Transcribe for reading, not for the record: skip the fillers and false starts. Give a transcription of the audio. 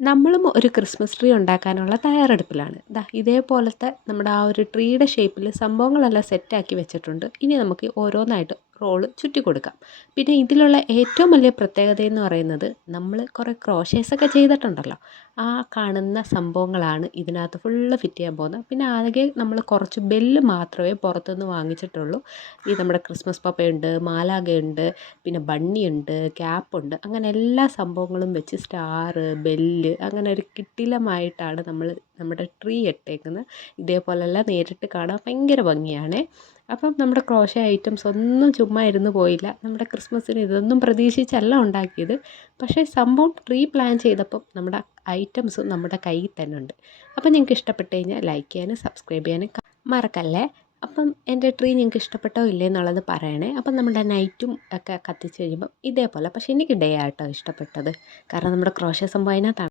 നമ്മളും ഒരു Christmas tree ഉണ്ടാക്കാനുള്ള തയ്യാറെടുപ്പിലാണ്. ദാ ഇതേപോലത്തെ നമ്മുടെ ആ ഒരു ട്രീയുടെ ഷേപ്പിൽ സംഭവങ്ങളെല്ലാം സെറ്റാക്കി വെച്ചിട്ടുണ്ട്. ഇനി നമുക്ക് ഓരോന്നായിട്ട് റോള് ചുറ്റി കൊടുക്കാം. പിന്നെ ഇതിലുള്ള ഏറ്റവും വലിയ പ്രത്യേകത എന്ന് പറയുന്നത് നമ്മൾ കുറേ ക്രോഷേസൊക്കെ ചെയ്തിട്ടുണ്ടല്ലോ. ആ കാണുന്ന സംഭവങ്ങളാണ് ഇതിനകത്ത് ഫുള്ള് ഫിറ്റ് ചെയ്യാൻ പോകുന്നത്. പിന്നെ ആകെ നമ്മൾ കുറച്ച് ബെല്ല് മാത്രമേ പുറത്തുനിന്ന് വാങ്ങിച്ചിട്ടുള്ളൂ. ഈ നമ്മുടെ ക്രിസ്മസ് പപ്പയുണ്ട്, മാലാഖയുണ്ട്, പിന്നെ ബണ്ണിയുണ്ട്, ക്യാപ്പുണ്ട്, അങ്ങനെ എല്ലാ സംഭവങ്ങളും വെച്ച് സ്റ്റാറ്, ബെല്ല്, അങ്ങനെ ഒരു കിടിലമായിട്ടാണ് നമ്മൾ നമ്മുടെ ട്രീ ഇട്ടേക്കുന്നത്. ഇതേപോലെല്ലാം നേരിട്ട് കാണാൻ ഭയങ്കര ഭംഗിയാണേ. അപ്പം നമ്മുടെ ക്രോഷേ ഐറ്റംസ് ഒന്നും ചുമ്മാ ഇരുന്ന് പോയില്ല. നമ്മുടെ ക്രിസ്മസിന് ഇതൊന്നും പ്രതീക്ഷിച്ചല്ല ഉണ്ടാക്കിയത്. പക്ഷേ സംഭവം ട്രീ പ്ലാൻ ചെയ്തപ്പം നമ്മുടെ ഐറ്റംസും നമ്മുടെ കയ്യിൽ തന്നെ ഉണ്ട്. അപ്പം നിങ്ങൾക്ക് ഇഷ്ടപ്പെട്ട് കഴിഞ്ഞാൽ ലൈക്ക് ചെയ്യാനും സബ്സ്ക്രൈബ് ചെയ്യാനും മറക്കല്ലേ. അപ്പം എൻ്റെ ട്രീ നിങ്ങൾക്ക് ഇഷ്ടപ്പെട്ടോ ഇല്ലേ എന്നുള്ളത് പറയണേ. അപ്പം നമ്മുടെ നൈറ്റും ഒക്കെ കത്തിച്ച് കഴിയുമ്പം ഇതേപോലെ, പക്ഷേ എനിക്ക് ഡേ ആട്ടോ ഇഷ്ടപ്പെട്ടത്. കാരണം നമ്മുടെ ക്രോഷേ സംഭവം അതിനകത്താണ്.